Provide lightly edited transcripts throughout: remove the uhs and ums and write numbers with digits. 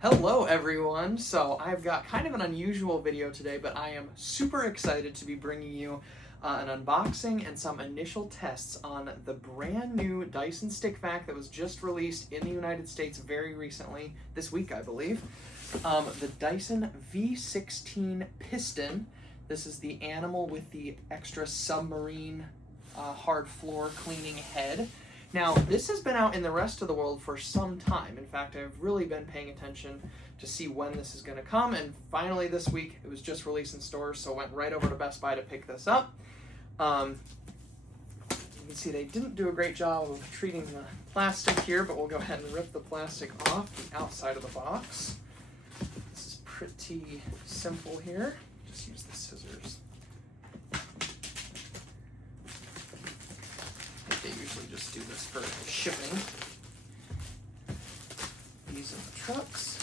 Hello everyone! So I've got kind of an unusual video today, but I am super excited to be bringing you an unboxing and some initial tests on the brand new Dyson stick vac that was just released in the United States very recently, this week I believe. The Dyson V16 Piston. This is the animal with the extra Submarine hard floor cleaning head. Now, this has been out in the rest of the world for some time. In fact, I've really been paying attention to see when this is going to come, and finally this week it was just released in stores, so I went right over to Best Buy to pick this up. You can see they didn't do a great job of treating the plastic here, but we'll go ahead and rip the plastic off the outside of the box. This is pretty simple here. Just use the scissors. They usually just do this for shipping. These in the trucks.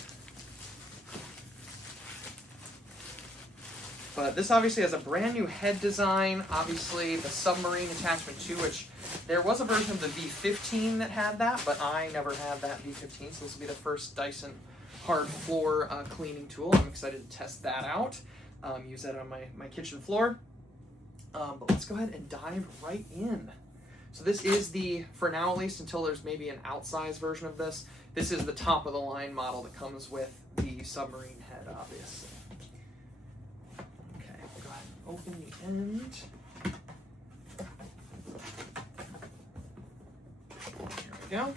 But this obviously has a brand new head design. Obviously the Submarine attachment too, which there was a version of the V15 that had that, but I never had that V15, so this will be the first Dyson hard floor cleaning tool. I'm excited to test that out. Use that on my kitchen floor. But let's go ahead and dive right in. So this is the, for now at least, until there's maybe an outsized version of this, this is the top of the line model that comes with the Submarine head, obviously. Okay, go ahead and open the end. Here we go.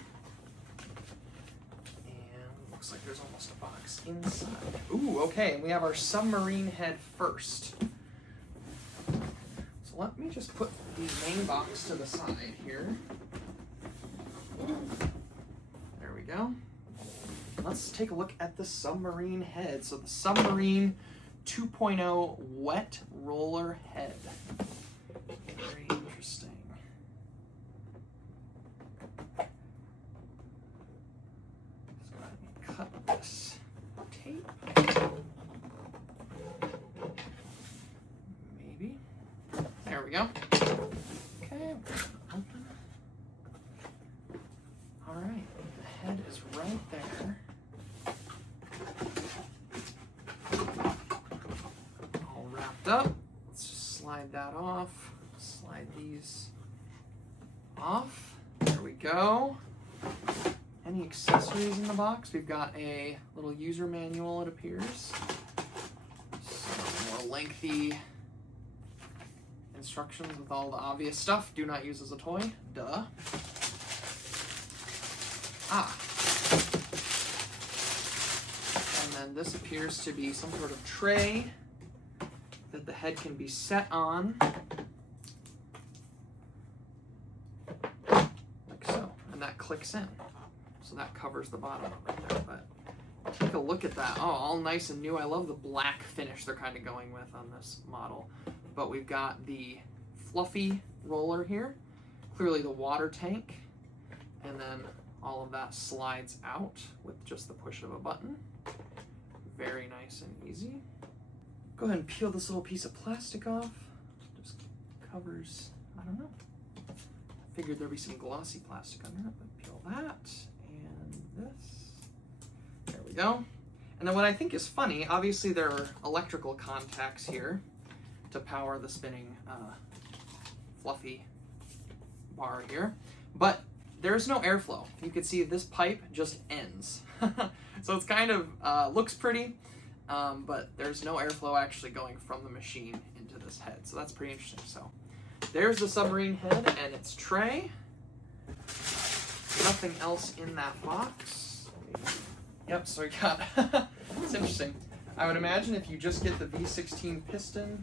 And looks like there's almost a box inside. Ooh, okay, and we have our Submarine head first. Let me just put the main box to the side here. There we go. Let's take a look at the Submarine head. So the Submarine 2.0 wet roller head. Very interesting. Let's go ahead and cut this tape. There we go. Okay, open. All right, the head is right there. All wrapped up. Let's just slide that off. Slide these off. There we go. Any accessories in the box? We've got a little user manual, it appears. Some more lengthy instructions with all the obvious stuff. Do not use as a toy. Duh. And then this appears to be some sort of tray that the head can be set on. Like so. And that clicks in. So that covers the bottom right there. But take a look at that. Oh, all nice and new. I love the black finish they're kind of going with on this model. But we've got the fluffy roller here, clearly the water tank, and then all of that slides out with just the push of a button. Very nice and easy. Go ahead and peel this little piece of plastic off. Just covers, I don't know. I figured there'd be some glossy plastic under it, but peel that, and this. There we go. And then what I think is funny, obviously there are electrical contacts here to power the spinning fluffy bar here, but there's no airflow. You can see this pipe just ends. So it's kind of looks pretty, but there's no airflow actually going from the machine into this head. So that's pretty interesting. So there's the Submarine head and its tray. Nothing else in that box. Yep, so we got, it's interesting. I would imagine if you just get the V16 Piston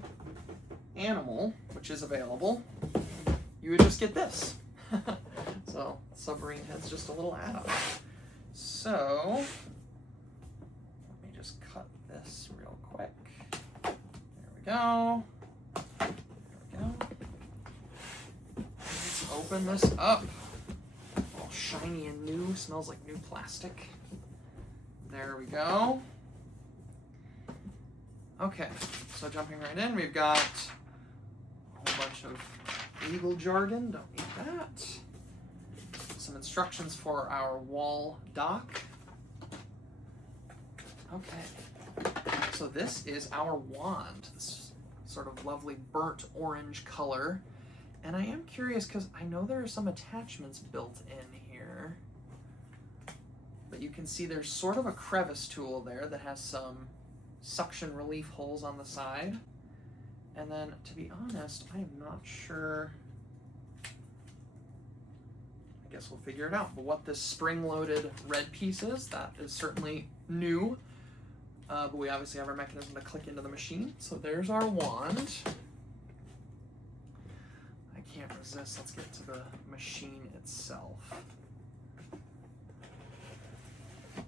animal, which is available, you would just get this. So Submarine head's just a little add-on. So let me just cut this real quick. There we go. There we go. Let's open this up. All shiny and new, smells like new plastic. There we go. Okay, so jumping right in, we've got a whole bunch of legal jargon, don't need that. Some instructions for our wall dock. Okay, so this is our wand, this sort of lovely burnt orange color. And I am curious because I know there are some attachments built in here, but you can see there's sort of a crevice tool there that has some suction relief holes on the side. And then, to be honest, I am not sure. I guess we'll figure it out. But what this spring-loaded red piece is, that is certainly new. But we obviously have our mechanism to click into the machine. So there's our wand. I can't resist. Let's get to the machine itself.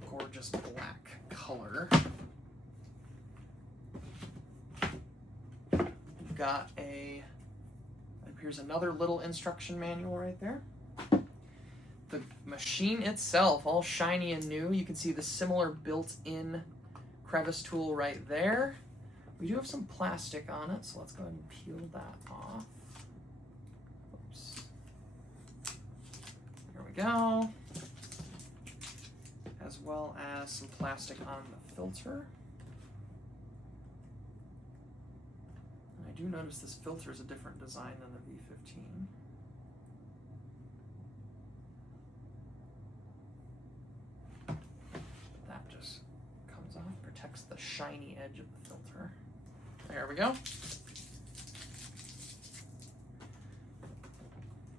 Gorgeous black color. We've got it appears another little instruction manual right there. The machine itself, all shiny and new. You can see the similar built-in crevice tool right there. We do have some plastic on it, so let's go ahead and peel that off. Oops. Here we go. As well as some plastic on the filter. And I do notice this filter is a different design than the V15. Protects the shiny edge of the filter. There we go.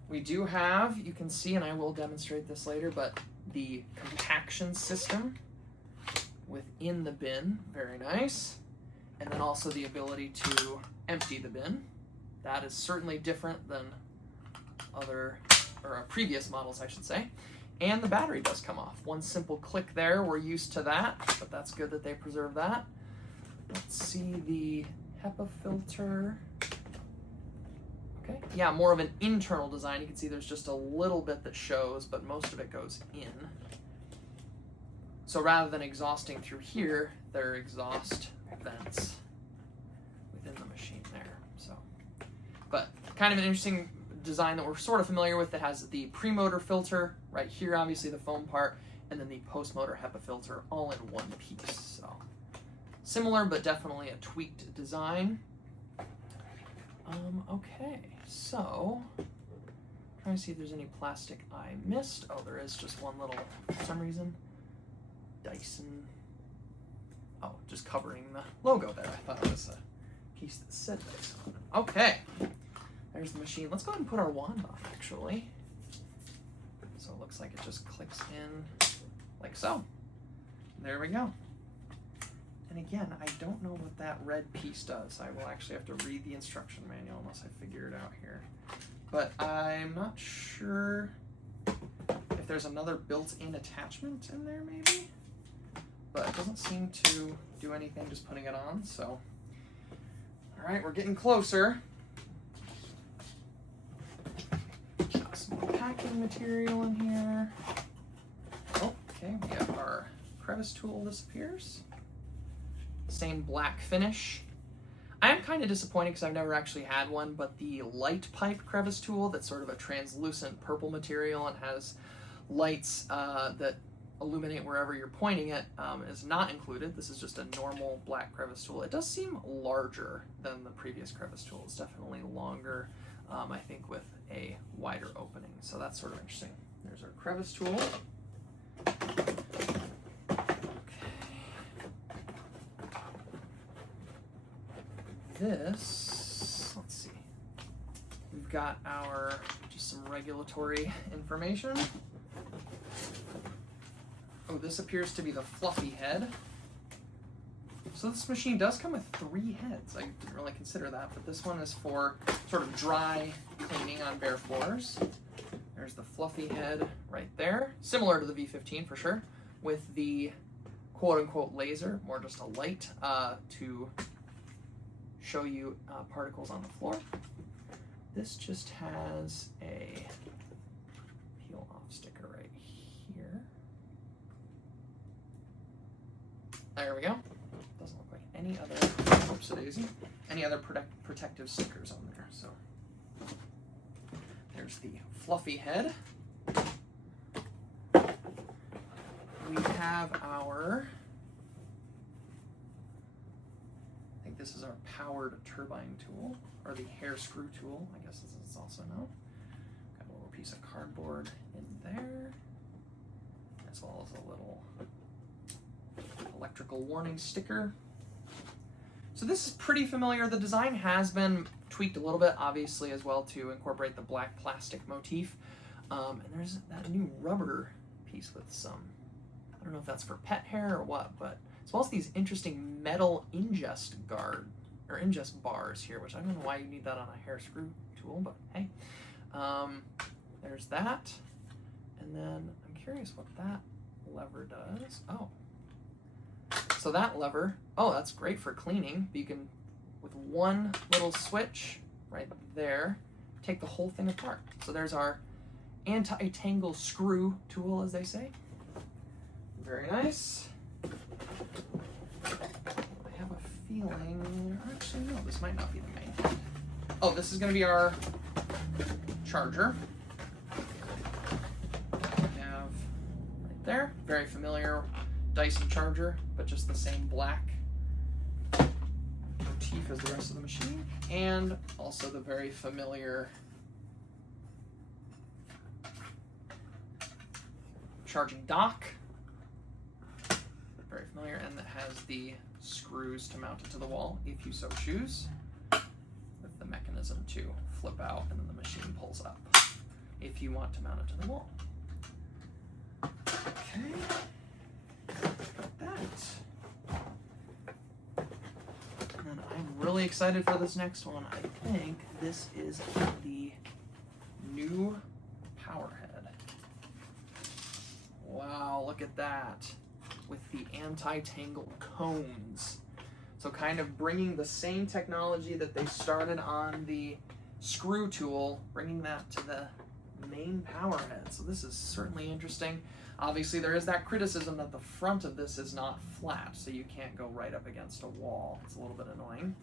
We do have, you can see, and I will demonstrate this later, but the compaction system within the bin, very nice. And then also the ability to empty the bin. That is certainly different than previous models, I should say. And the battery does come off. One simple click there, we're used to that, but that's good that they preserve that. Let's see the HEPA filter. Okay, yeah, more of an internal design. You can see there's just a little bit that shows, but most of it goes in. So rather than exhausting through here, there are exhaust vents within the machine there. So, but kind of an interesting design that we're sort of familiar with that has the pre-motor filter right here, obviously the foam part, and then the post-motor HEPA filter all in one piece. So similar, but definitely a tweaked design. Okay, so trying to see if there's any plastic I missed. Oh, there is just one little, for some reason, Dyson. Oh, just covering the logo there. I thought it was a piece that said Dyson on it. Okay. There's the machine. Let's go ahead and put our wand on, actually. So it looks like it just clicks in like so. There we go. And again, I don't know what that red piece does. I will actually have to read the instruction manual unless I figure it out here. But I'm not sure if there's another built-in attachment in there, maybe. But it doesn't seem to do anything just putting it on, so. All right, we're getting closer. Some packing material in here. Oh, okay, we have our crevice tool disappears. Same black finish. I am kind of disappointed because I've never actually had one, but the light pipe crevice tool, that's sort of a translucent purple material and has lights that illuminate wherever you're pointing it, is not included. This is just a normal black crevice tool. It does seem larger than the previous crevice tool. It's definitely longer, I think, with a wider opening. So that's sort of interesting. There's our crevice tool. This, let's see. We've got just some regulatory information. Oh, this appears to be the fluffy head. So this machine does come with 3 heads. I didn't really consider that, but this one is for sort of dry cleaning on bare floors. There's the fluffy head right there, similar to the V15 for sure, with the quote-unquote laser, more just a light to show you particles on the floor. This just has a peel-off sticker right here. There we go. Doesn't look like any other, oops-a-daisy, any other protective stickers on there. So there's the fluffy head. We have our this is our powered turbine tool, or the hair screw tool, I guess as it's also known. Got a little piece of cardboard in there, as well as a little electrical warning sticker. So this is pretty familiar. The design has been tweaked a little bit, obviously, as well, to incorporate the black plastic motif. And there's that new rubber piece with some, I don't know if that's for pet hair or what, but as well as these interesting metal ingest bars here, which I don't know why you need that on a hair screw tool, but hey. There's that. And then I'm curious what that lever does. Oh. So that lever, oh, that's great for cleaning. You can, with one little switch right there, take the whole thing apart. So there's our anti-tangle screw tool, as they say. Very nice. I have a feeling, actually no, this might not be the main thing. Oh, this is gonna be our charger. We have right there, very familiar Dyson charger, but just the same black motif as the rest of the machine, and also the very familiar charging dock, very familiar, and that has the screws to mount it to the wall if you so choose, with the mechanism to flip out and then the machine pulls up if you want to mount it to the wall. Okay. And then I'm really excited for this next one. I think this is the new power head. Wow, look at that. With the anti-tangle cones. So kind of bringing the same technology that they started on the screw tool, bringing that to the main power head. So this is certainly interesting. Obviously, there is that criticism that the front of this is not flat, so you can't go right up against a wall. It's a little bit annoying.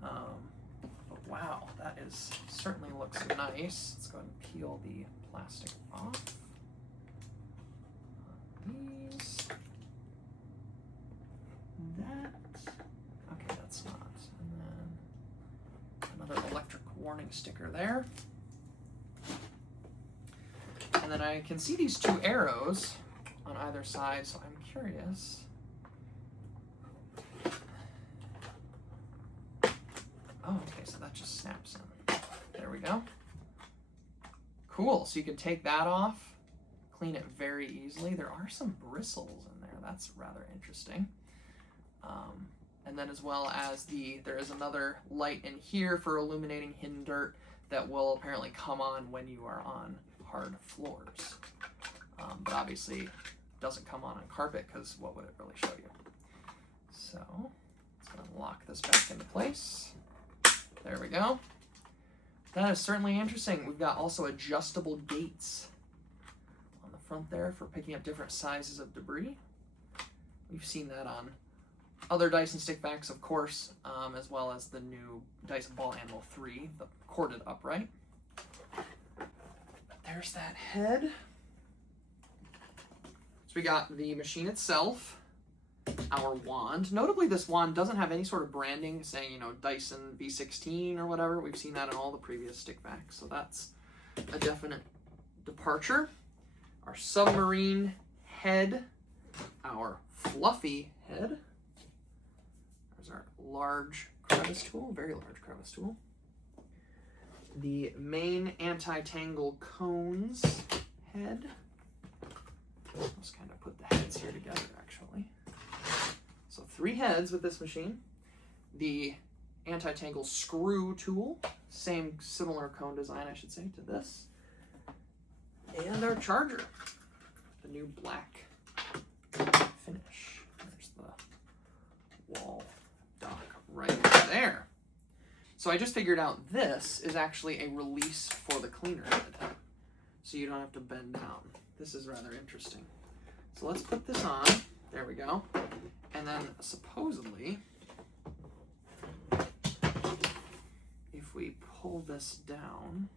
But wow, that is certainly looks nice. Let's go ahead and peel the plastic off. These. That. Okay, that's not. And then another electric warning sticker there. And then I can see these two arrows on either side, so I'm curious. Oh, okay, so that just snaps in. There we go. Cool, so you can take that off, clean it very easily. There are some bristles in there. That's rather interesting. And then as well as there is another light in here for illuminating hidden dirt that will apparently come on when you are on hard floors. But obviously doesn't come on carpet, because what would it really show you? So let's go and lock this back into place. There we go. That is certainly interesting. We've got also adjustable gates on the front there for picking up different sizes of debris. We've seen that on other Dyson stick vacs, of course, as well as the new Dyson Ball Animal 3, the corded upright. There's that head. So we got the machine itself, our wand. Notably, this wand doesn't have any sort of branding saying, you know, Dyson V16 or whatever. We've seen that in all the previous stick vacs, so that's a definite departure. Our Submarine head, our fluffy head. There's our large crevice tool, very large crevice tool. The main anti-tangle cones head. Let's kind of put the heads here together, actually. So 3 heads with this machine. The anti-tangle screw tool, same similar cone design, I should say, to this. And our charger, the new black finish. There's the wall dock right there. So I just figured out this is actually a release for the cleaner head, so you don't have to bend down. This is rather interesting. So let's put this on. There we go. And then supposedly, if we pull this down,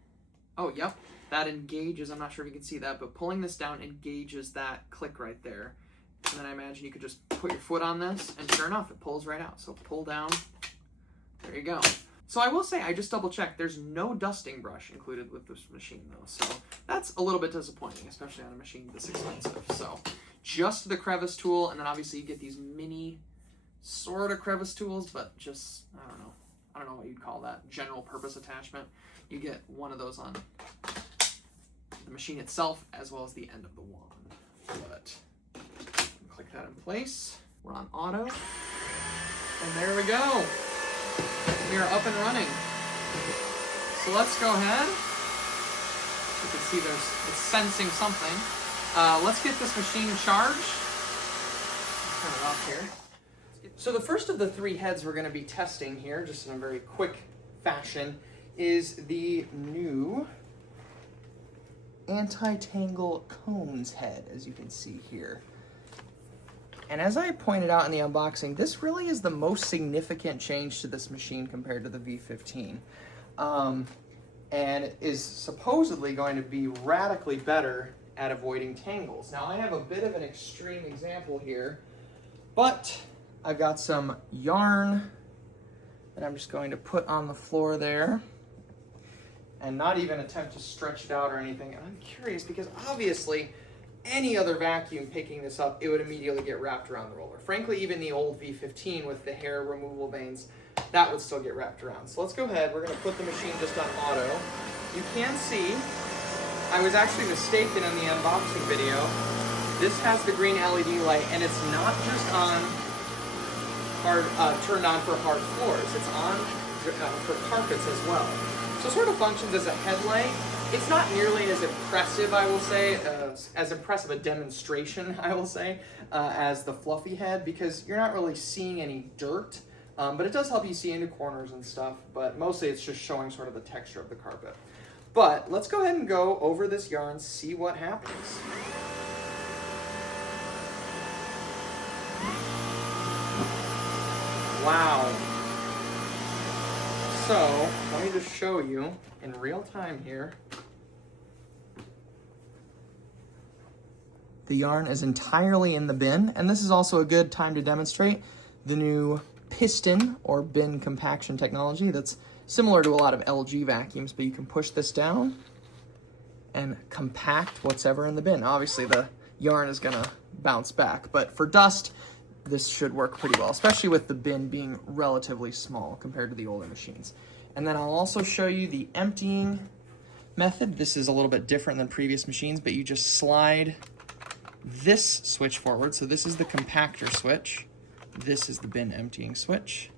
oh, yep, that engages. I'm not sure if you can see that, but pulling this down engages that click right there. And then I imagine you could just put your foot on this, and sure enough, it pulls right out. So pull down, There you go. So I will say, I just double checked, there's no dusting brush included with this machine though. So that's a little bit disappointing, especially on a machine this expensive. So just the crevice tool, and then obviously you get these mini sort of crevice tools, but just, I don't know what you'd call that, general purpose attachment. You get one of those on the machine itself as well as the end of the wand. But click that in place. We're on auto. And there we go. We are up and running. So let's go ahead. You can see it's sensing something. Let's get this machine charged. Let's turn it off here. So the first of the 3 heads we're going to be testing here, just in a very quick fashion, is the new Anti-Tangle cones head, as you can see here. And as I pointed out in the unboxing, this really is the most significant change to this machine compared to the V15. And it is supposedly going to be radically better at avoiding tangles. Now I have a bit of an extreme example here, but I've got some yarn that I'm just going to put on the floor there and not even attempt to stretch it out or anything. And I'm curious because obviously any other vacuum picking this up, it would immediately get wrapped around the roller. Frankly, even the old V15 with the hair removal vanes, that would still get wrapped around. So let's go ahead. We're going to put the machine just on auto. You can see, I was actually mistaken in the unboxing video. This has the green LED light, and it's not just on hard, turned on for hard floors. It's on for carpets as well. So it sort of functions as a headlight. It's not nearly as impressive, I will say, as impressive a demonstration, I will say, as the fluffy head, because you're not really seeing any dirt, but it does help you see into corners and stuff, but mostly it's just showing sort of the texture of the carpet. But let's go ahead and go over this yarn, see what happens. Wow. So, let me just show you in real time here. The yarn is entirely in the bin, and this is also a good time to demonstrate the new Piston or bin compaction technology that's similar to a lot of LG vacuums, but you can push this down and compact whatever in the bin. Obviously the yarn is gonna bounce back, but for dust, this should work pretty well, especially with the bin being relatively small compared to the older machines. And then I'll also show you the emptying method. This is a little bit different than previous machines, but you just slide this switch forward. So this is the compactor switch. This is the bin emptying switch.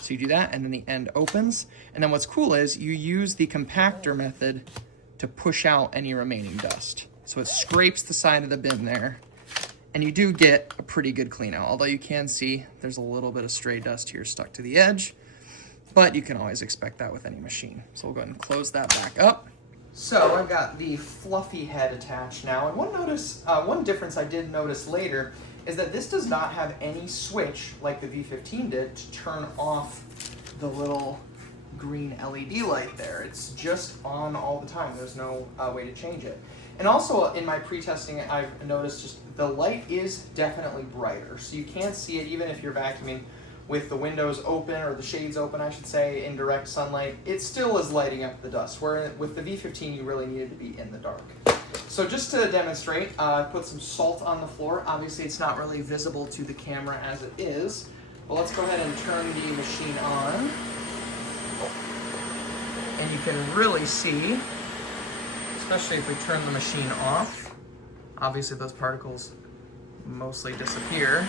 So you do that, and then the end opens. And then what's cool is you use the compactor method to push out any remaining dust. So it scrapes the side of the bin there, and you do get a pretty good clean out. Although you can see there's a little bit of stray dust here stuck to the edge, but you can always expect that with any machine. So we'll go ahead and close that back up. So I've got the fluffy head attached now, and one difference I did notice later is that this does not have any switch like the V15 did to turn off the little green LED light there. It's just on all the time. There's no way to change it. And also in my pre-testing, I've noticed just the light is definitely brighter. So you can't see it even if you're vacuuming with the windows open, or the shades open, I should say, in direct sunlight. It still is lighting up the dust, where with the V15 you really needed to be in the dark. So just to demonstrate, I put some salt on the floor. Obviously it's not really visible to the camera as it is, but let's go ahead and turn the machine on. And you can really see, especially if we turn the machine off, obviously those particles mostly disappear.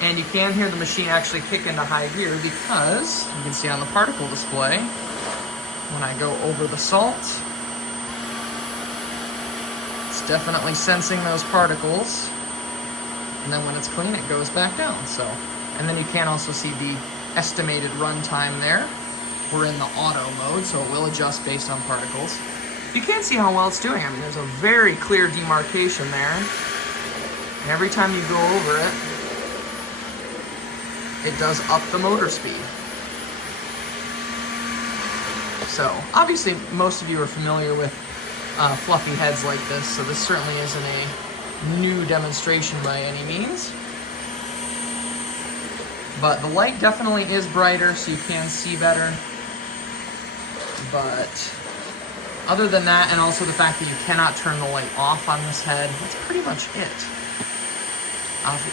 And you can hear the machine actually kick into high gear because you can see on the particle display, when I go over the salt, it's definitely sensing those particles. And then when it's clean, it goes back down. So, and then you can also see the estimated run time there. We're in the auto mode, so it will adjust based on particles. You can see how well it's doing. I mean, there's a very clear demarcation there. And every time you go over it, it does up the motor speed. So, obviously, most of you are familiar with fluffy heads like this, so this certainly isn't a new demonstration by any means. But the light definitely is brighter, so you can see better. But other than that, and also the fact that you cannot turn the light off on this head, that's pretty much it.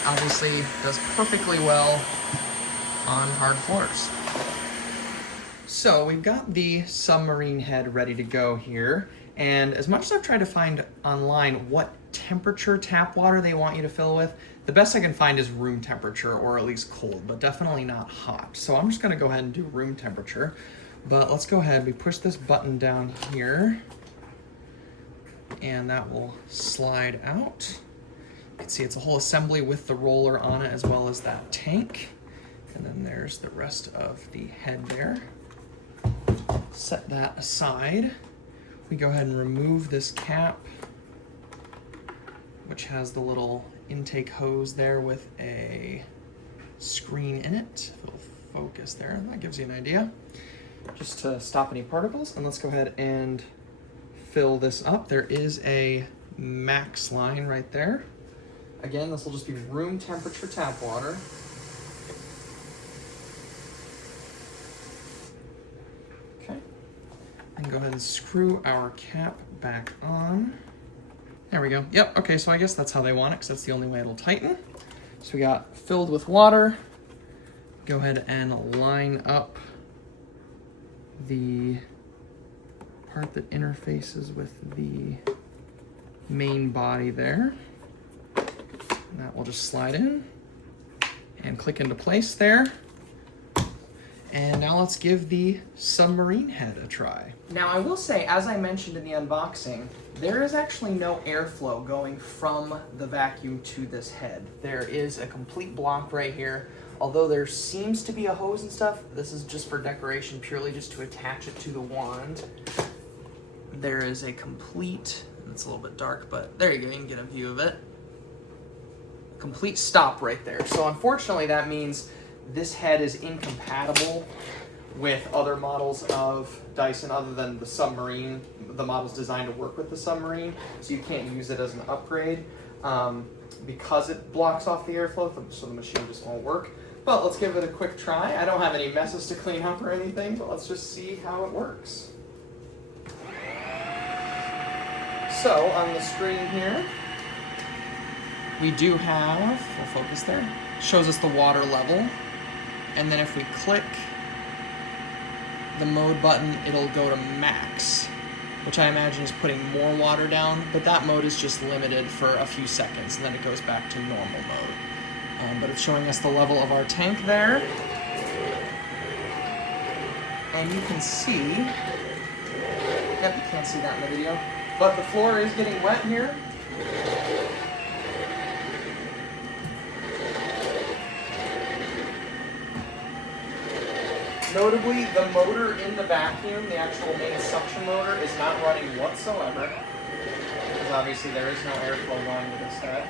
Obviously does perfectly well on hard floors. So we've got the Submarine head ready to go here. And as much as I've tried to find online what temperature tap water they want you to fill with, the best I can find is room temperature, or at least cold, but definitely not hot. So I'm just gonna go ahead and do room temperature. But let's go ahead, we push this button down here, and that will slide out. You can see it's a whole assembly with the roller on it, as well as that tank. And then there's the rest of the head there. Set that aside. We go ahead and remove this cap, which has the little intake hose there with a screen in it. If it'll focus there, that gives you an idea. Just to stop any particles, and let's go ahead and fill this up. There is a max line right there. Again, this will just be room temperature tap water. Okay. And go ahead and screw our cap back on. There we go. Yep, okay, so I guess that's how they want it, because that's the only way it'll tighten. So we got filled with water. Go ahead and line up the part that interfaces with the main body there. And that will just slide in and click into place there. And now let's give the Submarine head a try. Now I will say, as I mentioned in the unboxing, there is actually no airflow going from the vacuum to this head. There is a complete block right here. Although there seems to be a hose and stuff, this is just for decoration, purely just to attach it to the wand. There is a complete, it's a little bit dark, but there you go, you can get a view of it. Complete stop right there. So unfortunately that means this head is incompatible with other models of Dyson other than the Submarine. The model's designed to work with the Submarine, so you can't use it as an upgrade because it blocks off the airflow, so the machine just won't work. But let's give it a quick try. I don't have any messes to clean up or anything, but let's just see how it works. So on the screen here, we do have, full focus there, shows us the water level. And then if we click the mode button, it'll go to max, which I imagine is putting more water down, but that mode is just limited for a few seconds, and then it goes back to normal mode. But it's showing us the level of our tank there. And you can see, yep, you can't see that in the video, but the floor is getting wet here. Notably, the motor in the vacuum, the actual main suction motor, is not running whatsoever, because obviously there is no airflow going to this head.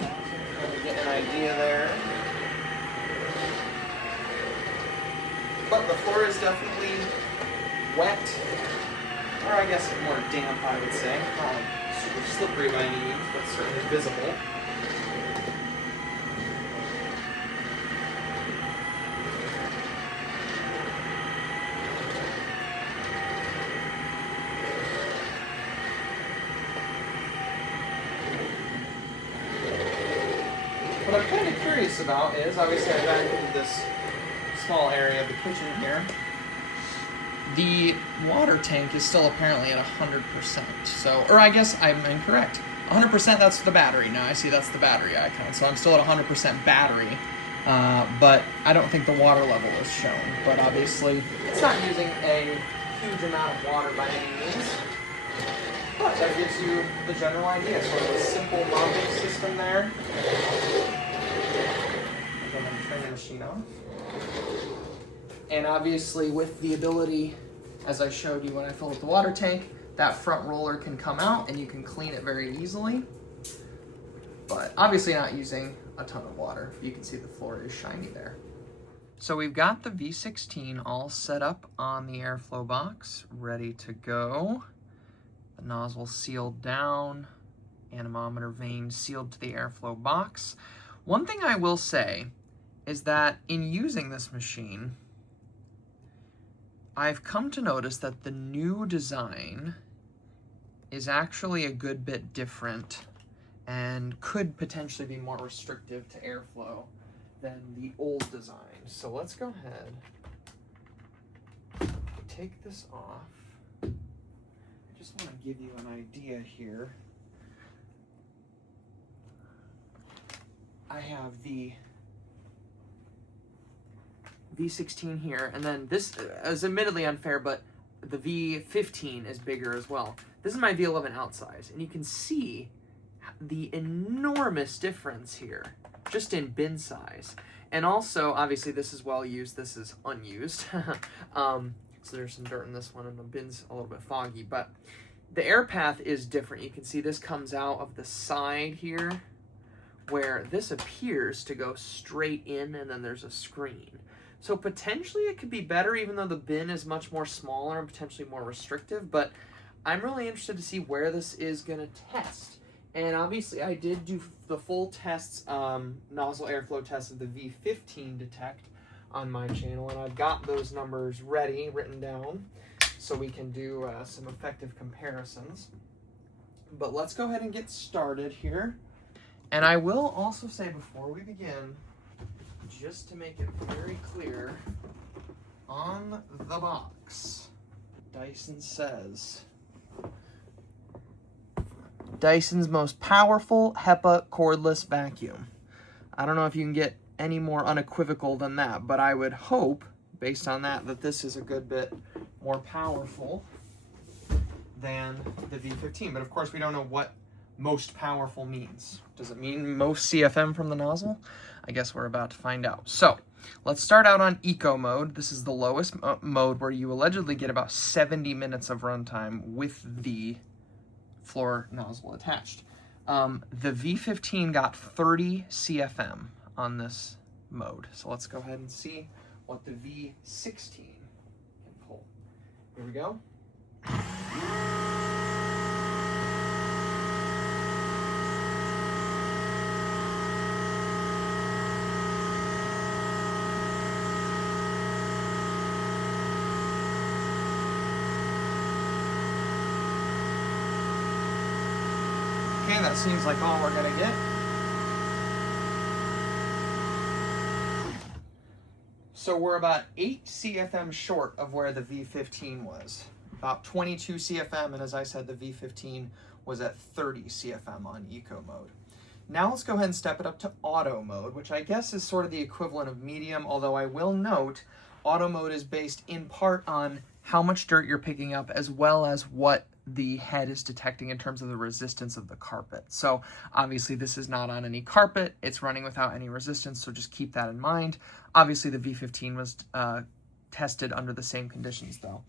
So you get an idea there. But the floor is definitely wet, or I guess more damp, I would say. Not like super slippery by any means, but certainly visible. What I'm kind of curious about is, obviously I vacuumed this small area of the kitchen here. The water tank is still apparently at 100%. So, or I guess I'm incorrect. 100%, that's the battery. Now I see that's the battery icon. So I'm still at 100% battery, but I don't think the water level is shown. But obviously, it's not using a huge amount of water by any means. But that gives you the general idea. Sort of a simple mounting system there. Go ahead and turn the machine off. And obviously with the ability, as I showed you when I filled up the water tank, that front roller can come out and you can clean it very easily. But obviously not using a ton of water. You can see the floor is shiny there. So we've got the V16 all set up on the airflow box, ready to go. The nozzle sealed down, anemometer vane sealed to the airflow box. One thing I will say is that in using this machine, I've come to notice that the new design is actually a good bit different and could potentially be more restrictive to airflow than the old design. So let's go ahead, take this off. I just want to give you an idea here. I have the V16 here, and then this is admittedly unfair, but the V15 is bigger as well. This is my V11 outsize, and you can see the enormous difference here, just in bin size. And also, obviously, this is well used, this is unused. So there's some dirt in this one, and the bin's a little bit foggy, but the air path is different. You can see this comes out of the side here, where this appears to go straight in, and then there's a screen. So potentially it could be better, even though the bin is much more smaller and potentially more restrictive, but I'm really interested to see where this is gonna test. And obviously I did do the full tests, nozzle airflow test of the V15 detect on my channel, and I've got those numbers ready, written down, so we can do some effective comparisons. But let's go ahead and get started here. And I will also say before we begin, just to make it very clear, on the box, Dyson says, Dyson's most powerful HEPA cordless vacuum. I don't know if you can get any more unequivocal than that, but I would hope, based on that, that this is a good bit more powerful than the V15. But of course, we don't know what most powerful means. Does it mean most CFM from the nozzle? I guess we're about to find out. So let's start out on eco mode. This is the lowest mode where you allegedly get about 70 minutes of runtime with the floor nozzle attached. The V15 got 30 CFM on this mode. So let's go ahead and see what the V16 can pull. Here we go. Okay, that seems like all we're gonna get. So we're about 8 CFM short of where the V15 was. About 22 CFM, and as I said, the V15 was at 30 CFM on eco mode. Now let's go ahead and step it up to auto mode, which I guess is sort of the equivalent of medium, although I will note auto mode is based in part on how much dirt you're picking up, as well as what the head is detecting in terms of the resistance of the carpet. So obviously this is not on any carpet, it's running without any resistance, so just keep that in mind. Obviously the V15 was tested under the same conditions though.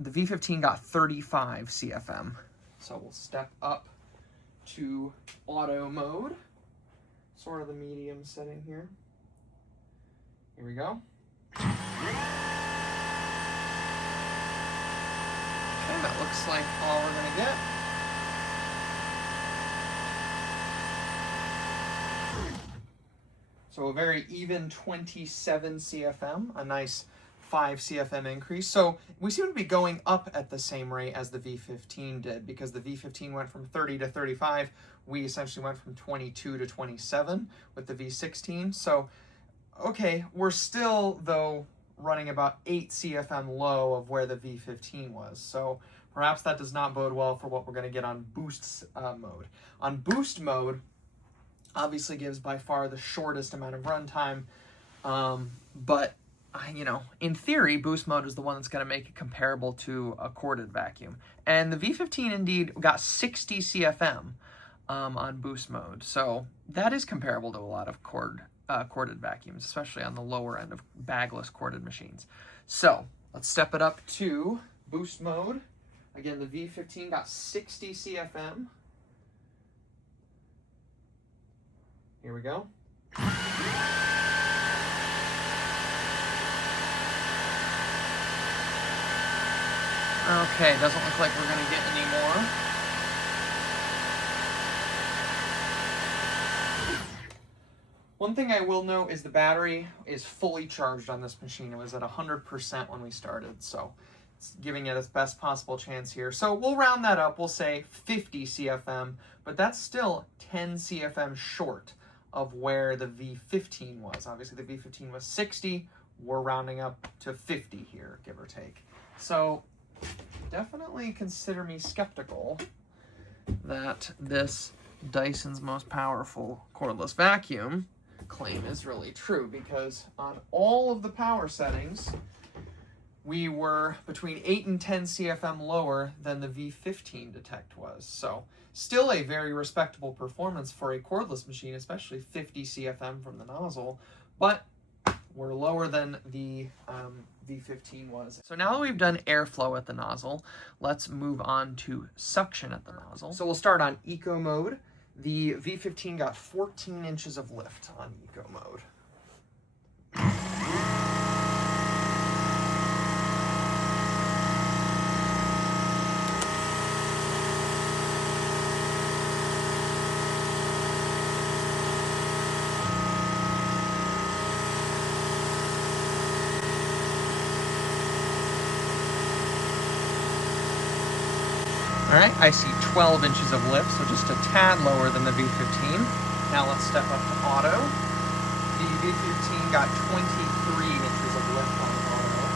The V15 got 35 CFM. So we'll step up to auto mode, sort of the medium setting here. Here we go. Okay, that looks like all we're gonna get. So a very even 27 CFM, a nice 5 CFM increase. So we seem to be going up at the same rate as the V15 did, because the V15 went from 30 to 35. We essentially went from 22 to 27 with the V16. So, okay, we're still, though, running about 8 CFM low of where the V15 was. So perhaps that does not bode well for what we're going to get on boost mode. On boost mode, obviously gives by far the shortest amount of runtime, but you know, in theory, boost mode is the one that's going to make it comparable to a corded vacuum. And the V15 indeed got 60 CFM on boost mode, so that is comparable to a lot of corded vacuums, especially on the lower end of bagless corded machines. So let's step it up to boost mode. Again, the V15 got 60 CFM. Here we go. Okay, doesn't look like we're going to get any more. One thing I will note is the battery is fully charged on this machine. It was at 100% when we started, so it's giving it its best possible chance here. So we'll round that up. We'll say 50 CFM, but that's still 10 CFM short of where the V15 was. Obviously, the V15 was 60. We're rounding up to 50 here, give or take. So definitely consider me skeptical that this Dyson's most powerful cordless vacuum claim is really true, because on all of the power settings, we were between 8 and 10 CFM lower than the V15 Detect was. So still a very respectable performance for a cordless machine, especially 50 CFM from the Nozzle, but we're lower than the V15 was. So now that we've done airflow at the nozzle, let's move on to suction at the nozzle. So we'll start on eco mode. The V15 got 14 inches of lift on eco mode. All right, I see 12 inches of lift, so just a tad lower than the V15. Now let's step up to auto. The V15 got 23 inches of lift on auto.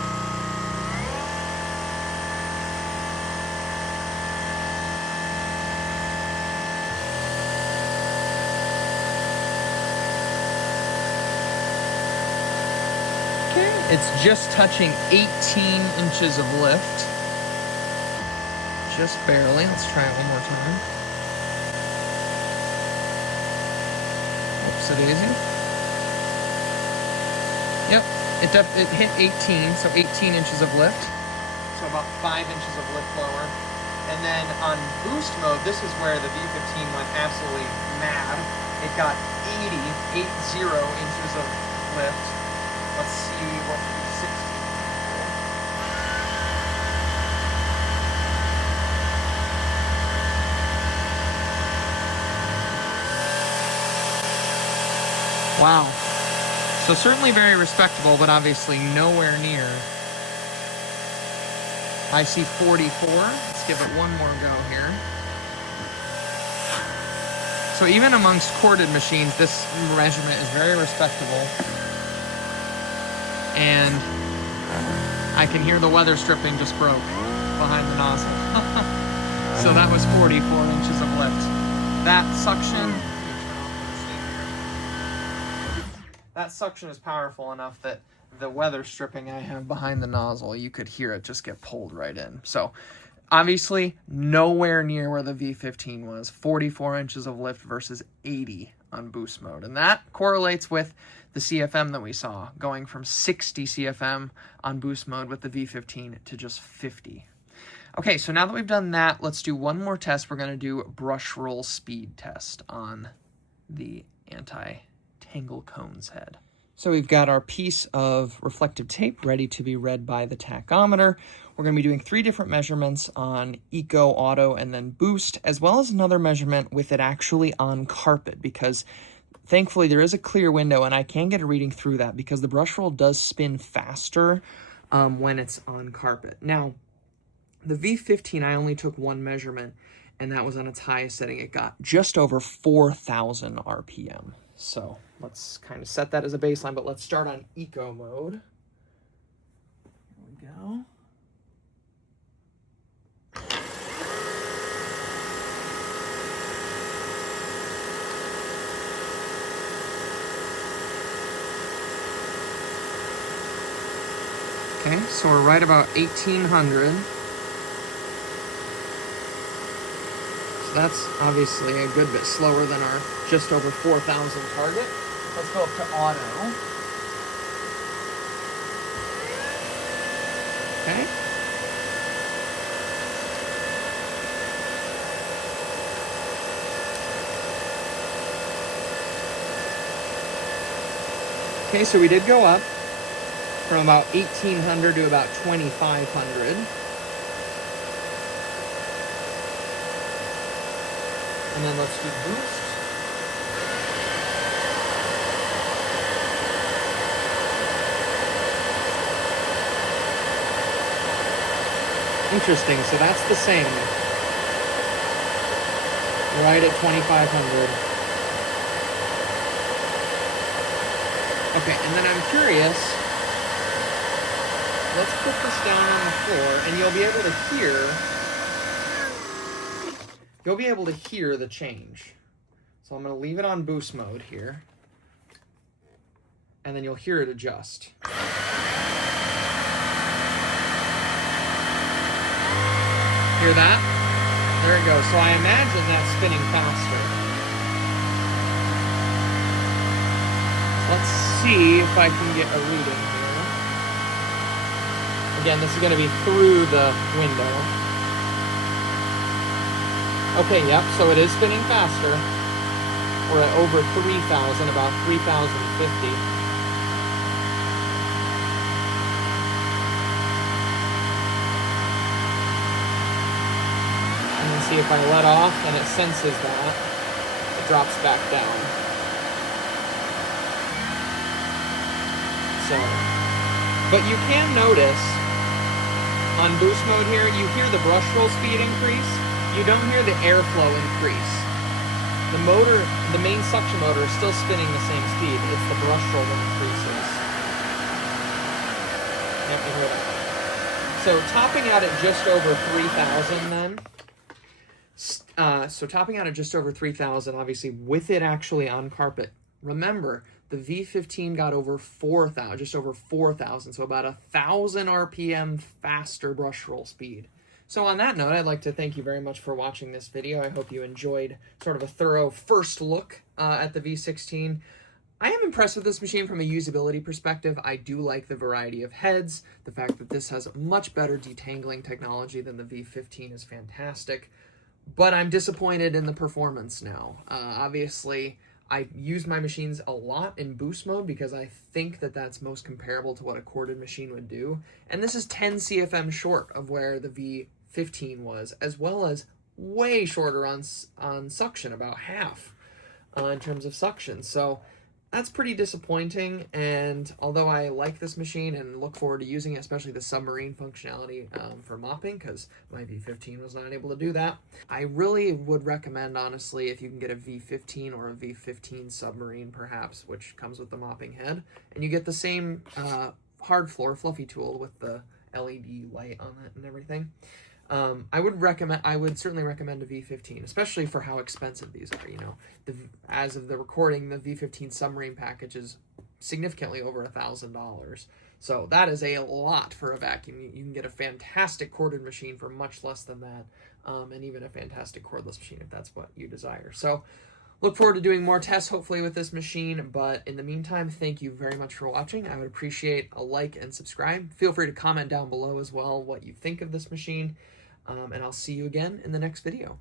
Okay, it's just touching 18 inches of lift. Just barely. Let's try it one more time. Whoopsie daisy. Yep, it hit 18, so 18 inches of lift. So about 5 inches of lift lower. And then on boost mode, this is where the V15 went absolutely mad. It got 80 inches of lift. Let's see what the V16. Wow. So certainly very respectable, but obviously nowhere near. I see 44. Let's give it one more go here. So even amongst corded machines, this measurement is very respectable. And I can hear the weather stripping just broke behind the nozzle. So that was 44 inches of lift. That suction... That suction is powerful enough that the weather stripping I have behind the nozzle, you could hear it just get pulled right in. So obviously nowhere near where the V15 was. 44 inches of lift versus 80 on boost mode. And that correlates with the CFM that we saw, going from 60 CFM on boost mode with the V15 to just 50. Okay, so now that we've done that, let's do one more test. We're going to do a brush roll speed test on the Anti-Tangle cone's head. So we've got our piece of reflective tape ready to be read by the tachometer. We're going to be doing 3 different measurements on Eco, Auto, and then Boost, as well as another measurement with it actually on carpet, because thankfully there is a clear window and I can get a reading through that because the brush roll does spin faster when it's on carpet. Now, the V15, I only took one measurement, and that was on its highest setting. It got just over 4,000 RPM. So let's kind of set that as a baseline, but let's start on eco mode. Here we go. Okay, so we're right about 1,800. So that's obviously a good bit slower than our just over 4,000 target. Let's go up to auto. Okay. Okay, so we did go up from about 1,800 to about 2,500. And then let's do boost. Interesting, so that's the same. Right at 2,500. Okay, and then I'm curious. Let's put this down on the floor, and you'll be able to hear the change. So I'm going to leave it on boost mode here, and then you'll hear it adjust. Hear that? There it goes. So I imagine that's spinning faster. Let's see if I can get a reading here. Again, this is going to be through the window. Okay, yep, so it is spinning faster. We're at over 3,000, about 3,050. See if I let off and it senses that, it drops back down. So, but you can notice on boost mode here, you hear the brush roll speed increase. You don't hear the airflow increase. The motor, the main suction motor is still spinning the same speed. It's the brush roll that increases. Yep, you hear that. So topping out at just over 3,000 then. So topping out at just over 3,000, obviously with it actually on carpet. Remember, the V15 got over 4,000, just over 4,000, so about 1,000 RPM faster brush roll speed. So on that note, I'd like to thank you very much for watching this video. I hope you enjoyed sort of a thorough first look at the V16. I am impressed with this machine from a usability perspective. I do like the variety of heads. The fact that this has much better detangling technology than the V15 is fantastic. But I'm disappointed in the performance now. Obviously, I use my machines a lot in boost mode because I think that that's most comparable to what a corded machine would do. And this is 10 CFM short of where the V15 was, as well as way shorter on suction, about half in terms of suction. So that's pretty disappointing, and although I like this machine and look forward to using it, especially the Submarine functionality for mopping, because my V15 was not able to do that, I really would recommend, honestly, if you can get a V15 or a V15 Submarine, perhaps, which comes with the mopping head, and you get the same hard floor fluffy tool with the LED light on it and everything. I would certainly recommend a V15, especially for how expensive these are. You know, as of the recording, the V15 Submarine package is significantly over $1,000. So that is a lot for a vacuum. You can get a fantastic corded machine for much less than that, and even a fantastic cordless machine if that's what you desire. So look forward to doing more tests, hopefully, with this machine. But in the meantime, thank you very much for watching. I would appreciate a like and subscribe. Feel free to comment down below as well what you think of this machine. And I'll see you again in the next video.